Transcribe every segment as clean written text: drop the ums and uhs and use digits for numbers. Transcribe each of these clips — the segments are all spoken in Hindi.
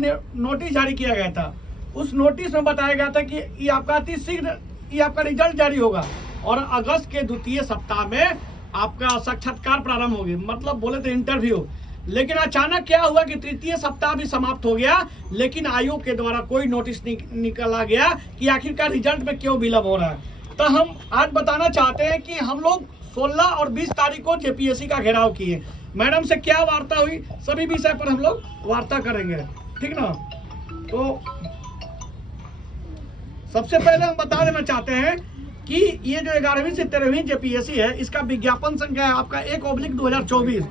नोटिस जारी किया गया था। उस नोटिस में बताया गया था कि ये आपका अति शीघ्र ये आपका रिजल्ट जारी होगा और अगस्त के द्वितीय सप्ताह में आपका साक्षात्कार प्रारंभ होगी, मतलब बोले तो इंटरव्यू। लेकिन अचानक क्या हुआ कि तृतीय सप्ताह भी समाप्त हो गया, लेकिन आयोग के द्वारा कोई नोटिस निकला गया कि आखिरकार रिजल्ट में क्यों विलंब हो रहा है। तो हम आज बताना चाहते हैं कि हम लोग 16 और 20 तारीख को जेपीएससी का घेराव किए। मैडम से क्या वार्ता हुई, सभी विषय पर हम लोग वार्ता करेंगे, ठीक ना। तो सबसे पहले हम बता देना चाहते हैं कि ये जो 11वीं से 13वीं जेपीएससी है, इसका विज्ञापन संख्या है आपका 1/2024।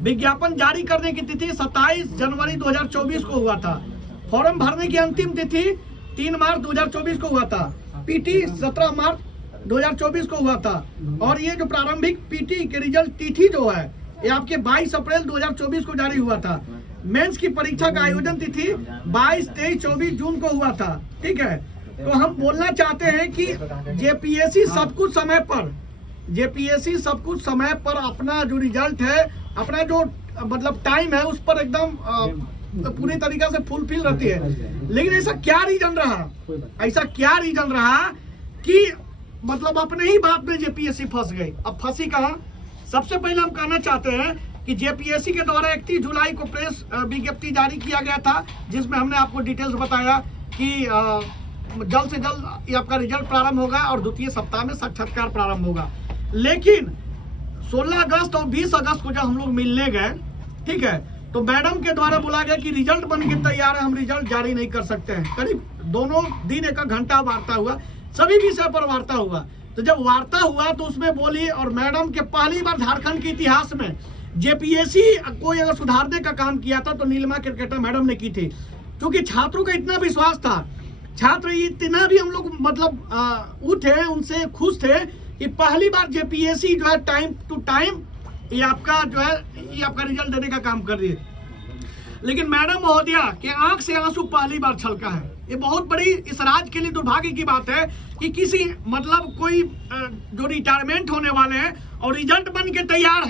विज्ञापन जारी करने की तिथि 27 जनवरी 2024 को हुआ था। फॉर्म भरने की अंतिम तिथि 3 मार्च 2024 को हुआ था। पीटी 17 मार्च 2024 को हुआ था और ये जो प्रारंभिक पीटी के रिजल्ट तिथि जो है ये आपके 22 अप्रैल 2024 को जारी हुआ था। मेंस की परीक्षा का आयोजन तिथि 22, 23, 24 जून को हुआ था, ठीक है। तो हम बोलना चाहते हैं कि जेपीएससी सब कुछ समय पर अपना जो रिजल्ट है, अपना जो मतलब टाइम है उस पर एकदम पूरी तरीके से फुलफिल रहती है। लेकिन ऐसा क्या रीजन रहा कि मतलब अपने ही बात में जेपीएससी फंस गई। अब फंसी कहाँ, सबसे पहले हम कहना चाहते हैं कि जेपीएससी के द्वारा 31 जुलाई को प्रेस विज्ञप्ति जारी किया गया था, जिसमें हमने आपको डिटेल्स बताया कि जल्द से जल्द ये आपका रिजल्ट प्रारंभ होगा और द्वितीय सप्ताह में साक्षात्कार प्रारंभ होगा। लेकिन 16 अगस्त और 20 अगस्त को जब हम लोग मिलने गए, ठीक है, तो मैडम के द्वारा बोला गया कि रिजल्ट बन के तैयार है, हम रिजल्ट जारी नहीं कर सकते हैं। करीब दोनों दिन 1 घंटा वार्ता हुआ, सभी विषय पर वार्ता हुआ। तो जब वार्ता हुआ तो उसमें बोली, और मैडम के पहली बार झारखंड के इतिहास में जेपीएससी कोई अगर सुधारने का काम किया था तो नीलिमा क्रिकेटर मैडम ने की थी, क्योंकि छात्रों का इतना विश्वास था, छात्र इतना भी हम लोग मतलब उठे उनसे खुश थे कि पहली बार जेपीएससी जो है टाइम टू टाइम ये आपका रिजल्ट देने का काम कर रही है। लेकिन मैडम महोदया के आंख से आंसू पहली बार छलका है। ये बहुत बड़ी इस राज्य के लिए दुर्भाग्य की बात है कि किसी मतलब कोई जो रिटायरमेंट होने वाले हैं और रिजल्ट बन के तैयार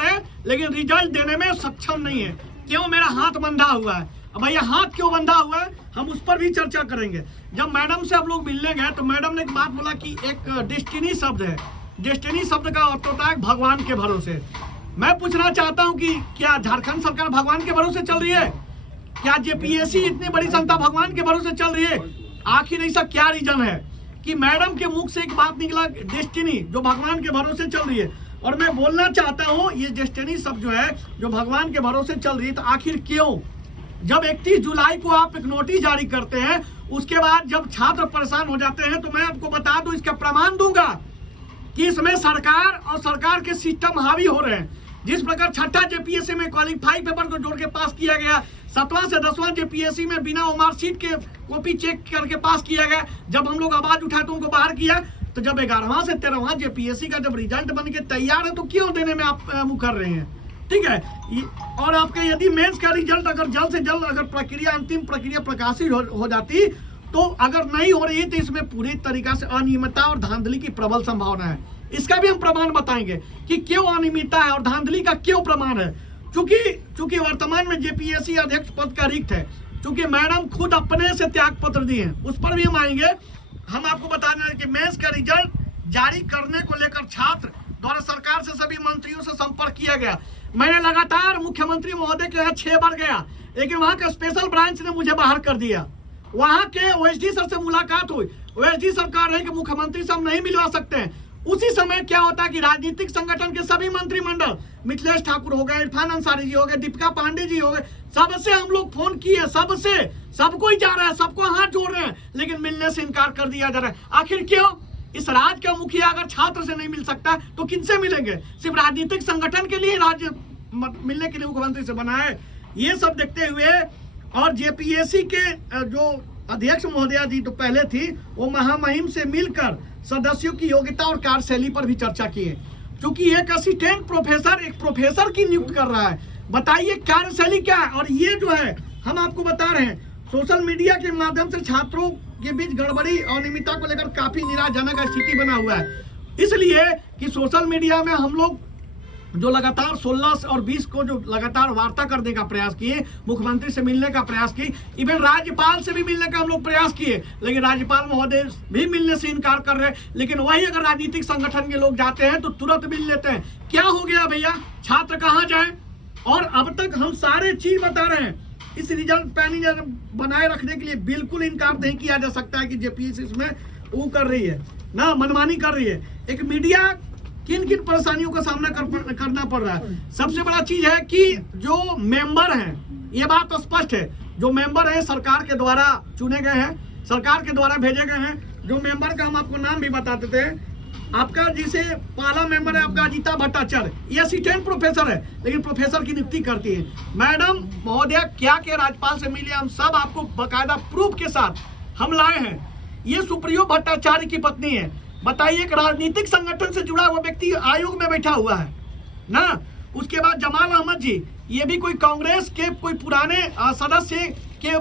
है, लेकिन रिजल्ट देने में सक्षम नहीं है। क्यों? मेरा हाथ बंधा हुआ है। अब भैया हाथ क्यों बंधा हुआ है, हम उस पर भी चर्चा करेंगे। जब मैडम से हम लोग मिलने गए तो मैडम ने एक बात बोला कि एक डेस्टिनी शब्द है, डेस्टिनी शब्द का अर्थ होता है भगवान के भरोसे। मैं पूछना चाहता हूं कि क्या झारखंड सरकार भगवान के भरोसे चल रही है? क्या जेपीएससी इतनी बड़ी संस्था भगवान के भरोसे चल रही है? आखिर ऐसा क्या रीजन है कि मैडम के मुख से एक बात निकला डेस्टिनी जो भगवान के भरोसे चल रही है। और मैं बोलना चाहता हूं ये डेस्टिनी शब्द जो है जो भगवान के भरोसे चल रही है, तो आखिर क्यों? जब 31 जुलाई को आप एक नोटिस जारी करते हैं, उसके बाद जब छात्र परेशान हो जाते हैं, तो मैं आपको बता दूं, इसका प्रमाण दूंगा कि इसमें सरकार के सिस्टम हावी हो रहे हैं। जिस प्रकार छठा जेपीएससी में क्वालिफाई पेपर को जोड़ के पास किया गया, 7वां से 10वां जेपीएससी में बिना मार्कशीट के कॉपी चेक करके पास किया गया। जब हम लोग आवाज उठाए तो उनको बाहर किया। तो जब 11वां से 13वां जेपीएससी का जब रिजल्ट बन के तैयार है तो क्यों देने में आप मुकर रहे हैं? ठीक है। और आपके यदि मेंस का रिजल्ट अगर जल्द से जल्द अगर अंतिम प्रक्रिया प्रकाशित हो जाती, तो अगर नहीं हो रही है तो इसमें पूरी तरीका से अनियमितता और धांधली की प्रबल संभावना है। इसका भी हम प्रमाण बताएंगे कि क्यों अनियमितता है और धांधली का क्यों प्रमाण है। चूंकि वर्तमान में जेपीएससी अध्यक्ष पद का रिक्त है, चूंकि मैडम खुद अपने से त्याग पत्र दिए हैं, उस पर भी हम आएंगे। हम आपको बता दें कि मेंस का रिजल्ट जारी करने को लेकर छात्र द्वारा सरकार से सभी मंत्रियों से संपर्क किया गया। मैंने लगातार मुख्यमंत्री महोदय के यहाँ 6 बार गया, लेकिन वहां का स्पेशल ब्रांच ने मुझे बाहर कर दिया। वहां के ओएसडी सर से मुलाकात हुई, ओएसडी सर कह रहे हैं कि मुख्यमंत्री से हम नहीं मिलवा सकते हैं। उसी समय क्या होता है कि राजनीतिक संगठन के सभी मंत्रिमंडल, मिथिलेश ठाकुर हो गए, इरफान अंसारी जी हो गए, दीपिका पांडे जी हो गए, सबसे हम लोग फोन किए, सबको ही जा रहा है, सबको हाथ जोड़ रहे हैं, लेकिन मिलने से इनकार कर दिया जा रहा है। आखिर क्यों? इस राज्य का मुखिया अगर छात्र से नहीं मिल सकता तो किनसे मिलेंगे? सिर्फ राजनीतिक संगठन के लिए राज्य मिलने के लिए मुख्यमंत्री से बना है। ये सब देखते हुए और जेपीएससी के जो अध्यक्ष महोदया जी तो पहले थी, वो महामहिम से मिलकर सदस्यों की योग्यता और कार्यशैली पर भी चर्चा किए। क्योंकि एक असिस्टेंट प्रोफेसर एक प्रोफेसर की नियुक्त कर रहा है, बताइए कार्यशैली क्या है। और ये जो है हम आपको बता रहे हैं, सोशल मीडिया के माध्यम से छात्रों के बीच गड़बड़ी अनियमितता को लेकर काफी निराशाजनक स्थिति बना हुआ है। इसलिए कि सोशल मीडिया में हम लोग जो लगातार 16 और 20 को जो लगातार वार्ता करने का प्रयास किए, मुख्यमंत्री से मिलने का प्रयास किए, इवन राज्यपाल से भी मिलने का हम लोग प्रयास किए, लेकिन राज्यपाल महोदय भी मिलने से इनकार कर रहे हैं। लेकिन वही अगर राजनीतिक संगठन के लोग जाते हैं तो तुरंत मिल लेते हैं। क्या हो गया भैया, छात्र कहाँ जाए? और अब तक हम सारे चीज बता रहे हैं। इस रिजल्ट पैनल बनाए रखने के लिए बिल्कुल इनकार नहीं किया जा सकता है कि जेपीएससी इसमें वो कर रही है ना, मनमानी कर रही है। एक मीडिया किन किन परेशानियों का सामना करना पड़ रहा है। सबसे बड़ा चीज है कि जो मेंबर हैं, ये बात तो स्पष्ट है, जो मेंबर हैं सरकार के द्वारा चुने गए हैं, सरकार के द्वारा भेजे गए हैं। जो मेंबर का हम आपको नाम भी बताते थे, आपका जिसे पहला मेंबर है आपका अजिता भट्टाचार्य, ये असिस्टेंट प्रोफेसर है, लेकिन प्रोफेसर की नियुक्ति करती है। मैडम महोदया क्या क्या राज्यपाल से मिले, हम सब आपको बकायदा प्रूफ के साथ हम लाए हैं। ये सुप्रियो भट्टाचार्य की पत्नी है। बताइए, एक राजनीतिक संगठन से जुड़ा हुआ व्यक्ति आयोग में बैठा हुआ है ना। उसके बाद जमाल अहमद जी, ये भी कोई कांग्रेस के कोई पुराने सदस्य के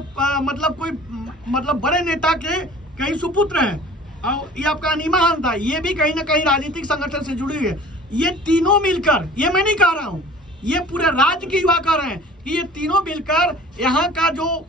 मतलब बड़े नेता के कहीं सुपुत्र हैं। और ये आपका अनीमा खान था, ये भी कहीं ना कहीं राजनीतिक संगठन से जुड़ी हुई है। ये तीनों मिलकर, ये मैं नहीं कह रहा हूँ, ये पूरे राज्य के युवा कह रहे हैं कि ये तीनों मिलकर यहाँ का जो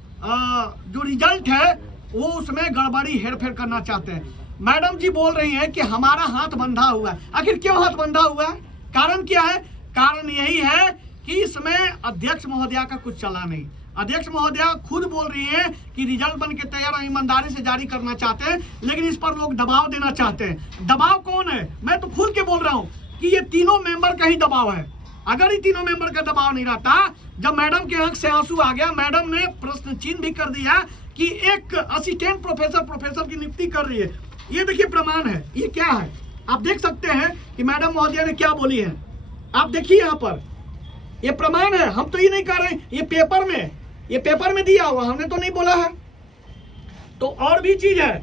रिजल्ट है वो उसमें गड़बड़ी हेरफेर करना चाहते हैं। मैडम जी बोल रही हैं कि हमारा हाथ बंधा हुआ है। आखिर क्यों हाथ बंधा हुआ है? कारण क्या है? कारण यही है कि इसमें अध्यक्ष महोदया का कुछ चला नहीं। अध्यक्ष महोदया खुद बोल रही है कि रिजल्ट बन के तैयार और ईमानदारी से जारी करना चाहते हैं, लेकिन इस पर लोग दबाव देना चाहते हैं। दबाव कौन है? मैं तो खुल के बोल रहा हूँ कि ये तीनों मेंबर का ही दबाव है। अगर ये तीनों मेंबर का दबाव नहीं रहता, जब मैडम के आंख से आंसू आ गया, मैडम ने प्रश्न चिन्ह भी कर दिया कि एक असिस्टेंट प्रोफेसर की नियुक्ति कर रही है। ये देखिए प्रमाण है। ये क्या है आप देख सकते हैं कि मैडम महोदया ने क्या बोली है। आप देखिए यहाँ पर ये प्रमाण है। हम तो ये नहीं कर रहे, ये पेपर में दिया हुआ, हमने तो नहीं बोला है। तो और भी चीज है